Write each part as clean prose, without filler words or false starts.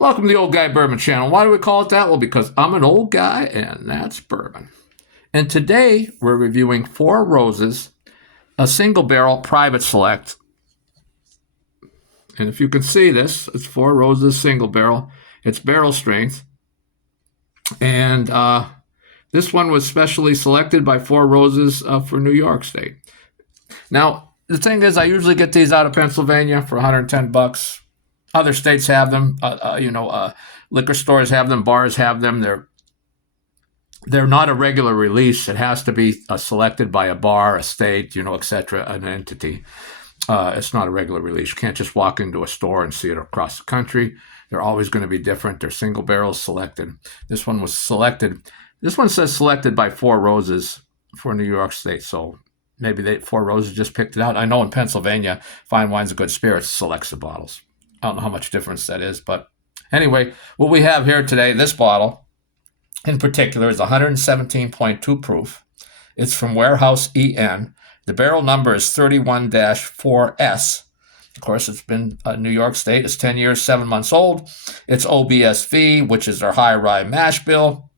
Welcome to the Old Guy Bourbon Channel. Why do we call it that? Well, because I'm an old guy, and that's bourbon. And today, we're reviewing Four Roses, a single barrel private select. And if you can see this, it's Four Roses single barrel. It's barrel strength. And this one was specially selected by Four Roses for New York State. Now, the thing is, I usually get these out of Pennsylvania for $110. Other states have them. Liquor stores have them. Bars have them. They're not a regular release. It has to be selected by a bar, a state, etc., an entity. It's not a regular release. You can't just walk into a store and see it across the country. They're always going to be different. They're single barrels selected. This one was selected. This one says selected by Four Roses for New York State. So maybe Four Roses just picked it out. I know in Pennsylvania, Fine Wines and Good Spirits selects the bottles. I don't know how much difference that is. But anyway, what we have here today, this bottle in particular is 117.2 proof. It's from Warehouse EN. The barrel number is 31-4S. Of course, it's been New York State. It's 10 years, 7 months old. It's OBSV, which is their high rye mash bill,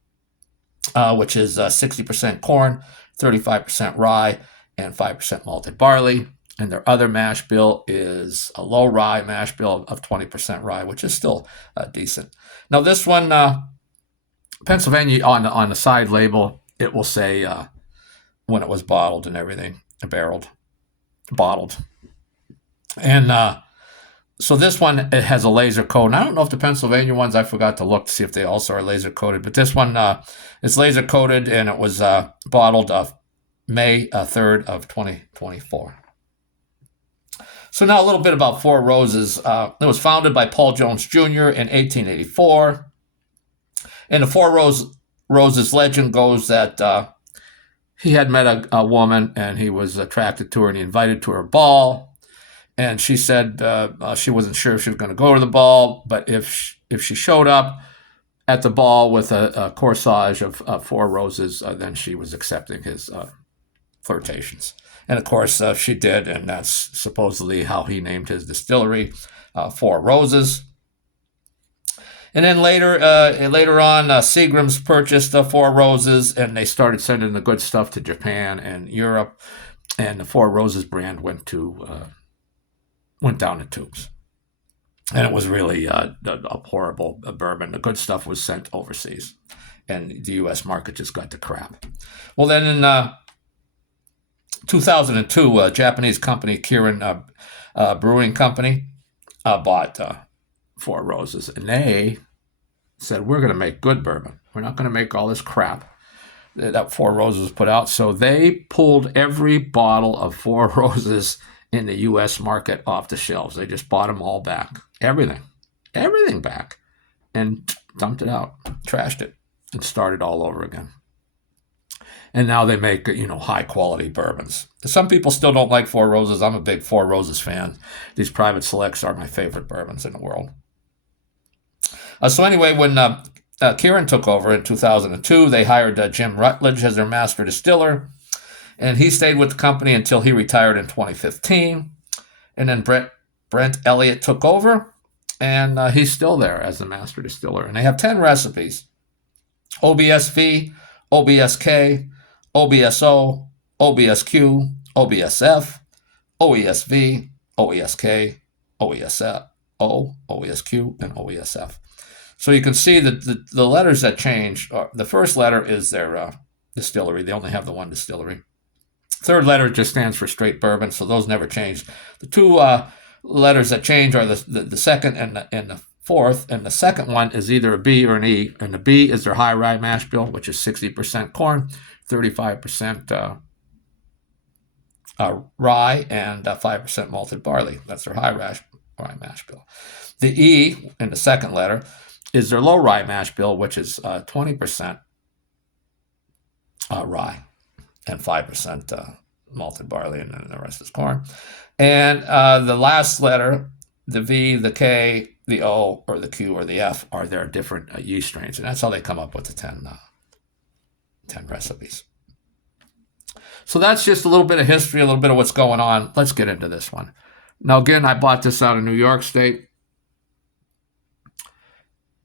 which is 60% corn, 35% rye, and 5% malted barley. And their other mash bill is a low rye mash bill of 20% rye, which is still decent. Now, this one, Pennsylvania, on the side label, it will say when it was bottled and everything, bottled. And so this one, it has a laser coat. And I don't know if the Pennsylvania ones, I forgot to look to see if they also are laser coated. But this one is laser coated, and it was bottled May 3rd of 2024. So now a little bit about Four Roses. It was founded by Paul Jones Jr. in 1884. And the Four Roses legend goes that he had met a woman, and he was attracted to her, and he invited her to her ball. And she said she wasn't sure if she was going to go to the ball, but if she showed up at the ball with a corsage of Four Roses, then she was accepting his flirtations. And of course, she did, and that's supposedly how he named his distillery, Four Roses. And then later on, Seagram's purchased Four Roses, and they started sending the good stuff to Japan and Europe, and the Four Roses brand went down the tubes. And it was really a horrible bourbon. The good stuff was sent overseas, and the U.S. market just got the crap. Well, then in 2002, a Japanese company, Kirin Brewing Company, bought Four Roses, and they said, we're going to make good bourbon. We're not going to make all this crap that Four Roses put out. So they pulled every bottle of Four Roses in the U.S. market off the shelves. They just bought them all back. Everything back, and dumped it out, trashed it, and started all over again. And now they make, high-quality bourbons. Some people still don't like Four Roses. I'm a big Four Roses fan. These private selects are my favorite bourbons in the world. So anyway, when Kirin took over in 2002, they hired Jim Rutledge as their master distiller. And he stayed with the company until he retired in 2015. And then Brent Elliott took over, and he's still there as the master distiller. And they have 10 recipes: OBSV, OBSK, OBSO, OBSQ, OBSF, OESV, OESK, OESO, OESQ, and OESF. So you can see that the letters that change, the first letter is their distillery. They only have the one distillery. Third letter just stands for straight bourbon, so those never change. The two letters that change are the second and the fourth, and the second one is either a B or an E, and the B is their high rye mash bill, which is 60% corn, 35% rye, and 5% malted barley. That's their high rye mash bill. The E in the second letter is their low rye mash bill, which is 20% rye and 5% malted barley, and then the rest is corn. And the last letter, the V, the K, the O, or the Q, or the F, are their different yeast strains. And that's how they come up with the 10 recipes. So that's just a little bit of history, a little bit of what's going on. Let's get into this one. Now, again, I bought this out of New York State.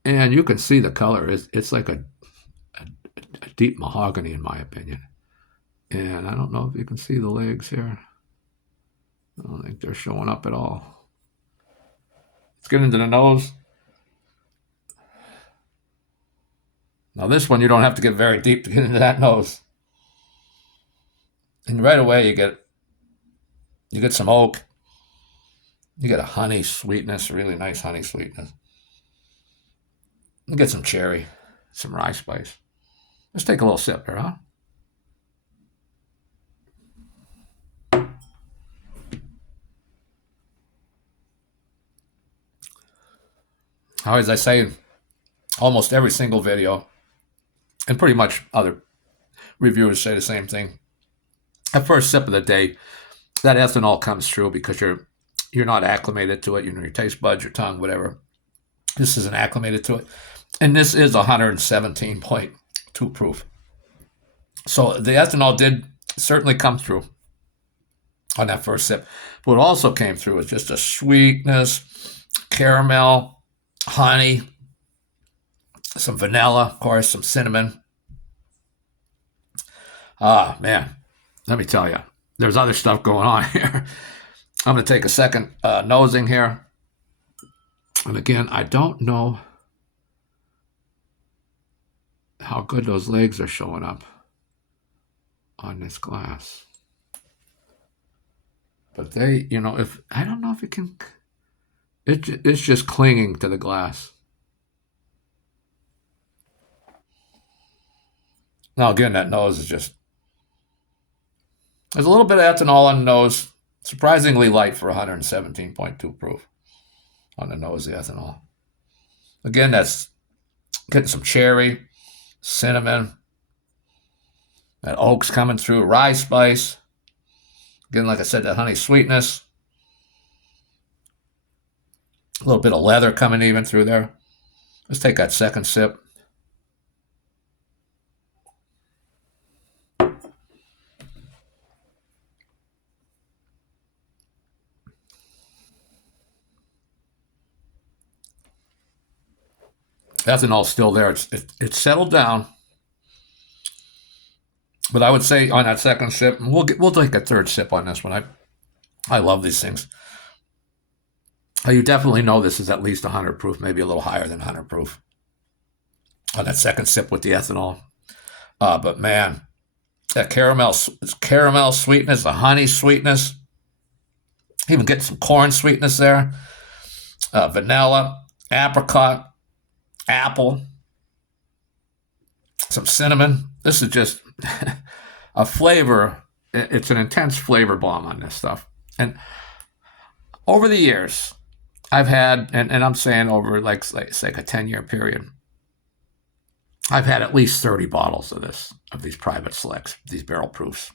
And you can see the color. It's like a deep mahogany, in my opinion. And I don't know if you can see the legs here. I don't think they're showing up at all. Let's get into the nose. Now this one, you don't have to get very deep to get into that nose. And right away you get some oak. You get a honey sweetness, really nice honey sweetness. You get some cherry, some rye spice. Let's take a little sip here, huh? As I say in almost every single video, and pretty much other reviewers say the same thing. At first sip of the day, that ethanol comes through because you're not acclimated to it. Your taste buds, your tongue, whatever. This isn't acclimated to it. And this is 117.2 proof. So the ethanol did certainly come through on that first sip. But what also came through was just a sweetness, caramel, honey, some vanilla, of course, some cinnamon. Ah, man, let me tell you, there's other stuff going on here. I'm going to take a second nosing here. And again, I don't know how good those legs are showing up on this glass. But they, if I don't know if it can, it's just clinging to the glass. Now again, that nose is just, there's a little bit of ethanol on the nose, surprisingly light for 117.2 proof on the nose, the ethanol. Again, that's getting some cherry, cinnamon, that oak's coming through, rye spice. Again, like I said, that honey sweetness. A little bit of leather coming even through there. Let's take that second sip. Ethanol's still there. It's settled down. But I would say on that second sip, we'll take a third sip on this one. I love these things. You definitely know this is at least 100 proof, maybe a little higher than 100 proof on that second sip with the ethanol. But man, that caramel sweetness, the honey sweetness, even get some corn sweetness there, vanilla, apricot, apple, some cinnamon. This is just a flavor. It's an intense flavor bomb on this stuff. And over the years, I've had, and I'm saying over like a 10-year period, I've had at least 30 bottles of these private selects, these barrel proofs.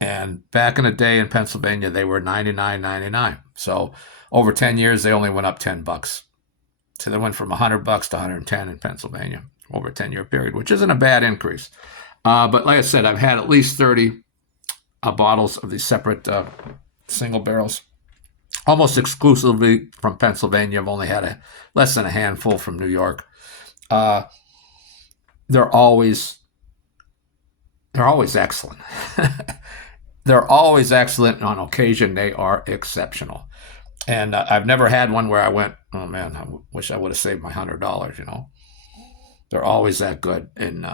And back in the day in Pennsylvania, they were $99.99. So over 10 years, they only went up $10. So they went from $100 to $110 in Pennsylvania over a 10-year period, which isn't a bad increase. But like I said, I've had at least 30 bottles of these separate single barrels, almost exclusively from Pennsylvania. I've only had less than a handful from New York. They're always excellent. They're always excellent. And on occasion, they are exceptional. And I've never had one where I went, oh man, I wish I would have saved my $100. They're always that good. In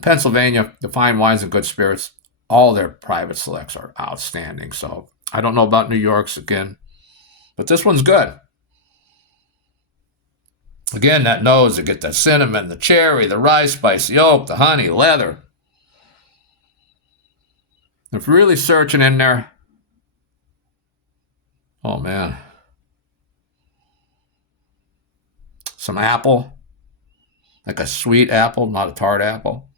Pennsylvania, the fine wines and good spirits, all their private selects are outstanding. So I don't know about New York's again, but this one's good. Again, that nose, you get that cinnamon, the cherry, the rye spice, the oak, the honey, leather. If you're really searching in there, oh man. Some apple, like a sweet apple, not a tart apple.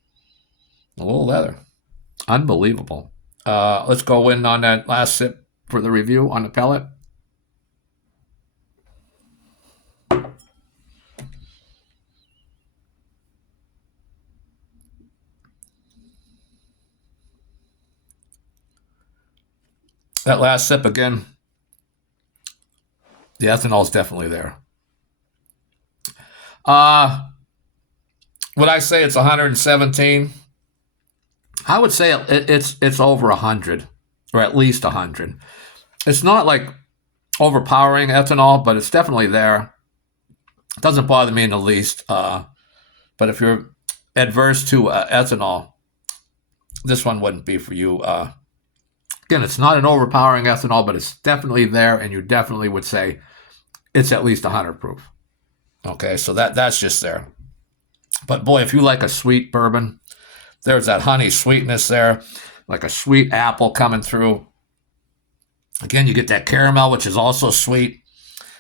A little leather. Unbelievable. Let's go in on that last sip for the review on the pellet. That last sip again, the ethanol is definitely there. Uh, would I say it's 117? I would say it's over 100, or at least 100. It's not like overpowering ethanol, but it's definitely there. It doesn't bother me in the least. But if you're adverse to ethanol, this one wouldn't be for you. Again, it's not an overpowering ethanol, but it's definitely there, and you definitely would say it's at least 100 proof. Okay, so that's just there. But boy, if you like a sweet bourbon, there's that honey sweetness there, like a sweet apple coming through. Again, you get that caramel, which is also sweet,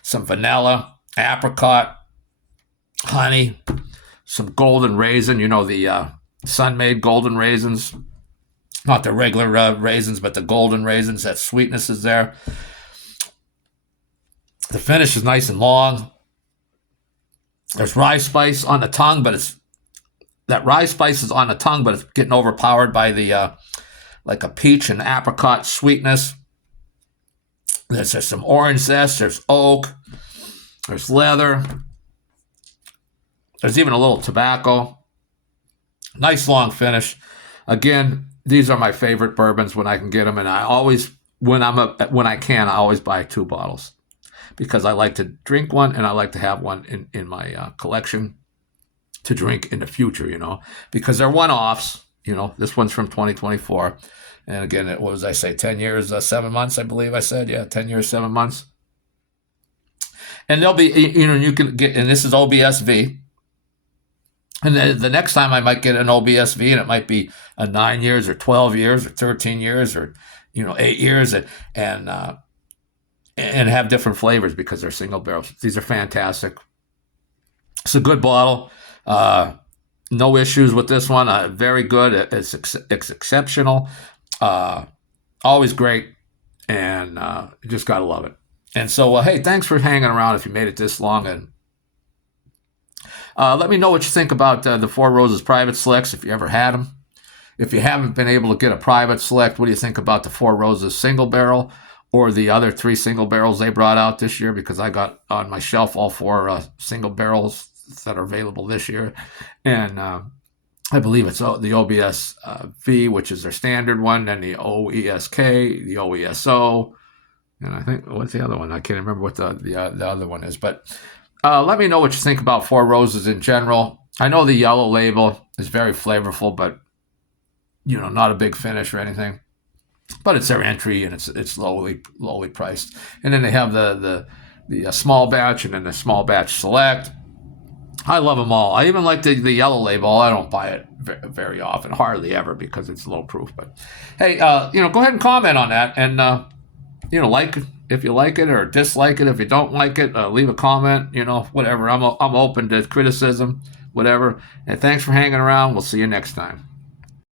some vanilla, apricot, honey, some golden raisin, the sun-made golden raisins. Not the regular raisins, but the golden raisins. That sweetness is there. The finish is nice and long. There's rye spice on the tongue, but that rye spice is on the tongue, but it's getting overpowered by the like a peach and apricot sweetness. There's some orange zest. There's oak. There's leather. There's even a little tobacco. Nice long finish. Again, these are my favorite bourbons when I can get them, and I always, when I can, I always buy 2 bottles because I like to drink one and I like to have one in my collection to drink in the future, because they're one-offs. This one's from 2024, and again, what was I say? 10 years, 7 months, I believe I said. Yeah, 10 years, 7 months, and they'll be, you can get, and this is OBSV. And then the next time I might get an OBSV, and it might be a 9 years or 12 years or 13 years or 8 years, and have different flavors because they're single barrels. These are fantastic. It's a good bottle. No issues with this one. Very good. It's exceptional. Always great, and you just gotta love it. And so, hey, thanks for hanging around. If you made it this long, and let me know what you think about the Four Roses Private Selects, if you ever had them. If you haven't been able to get a private select, what do you think about the Four Roses single barrel or the other 3 single barrels they brought out this year? Because I got on my shelf all 4 single barrels that are available this year. And I believe it's the OBSV, which is their standard one, and the OESK, the OESO, and I think, what's the other one? I can't remember what the other one is, but let me know what you think about Four Roses in general. I know the yellow label is very flavorful, but not a big finish or anything. But it's their entry, and it's lowly priced. And then they have the small batch and then the small batch select. I love them all. I even like the yellow label. I don't buy it very often, hardly ever, because it's low proof. But hey, go ahead and comment on that, and like if you like it or dislike it. If you don't like it, leave a comment. Whatever. I'm open to criticism, whatever. And thanks for hanging around. We'll see you next time.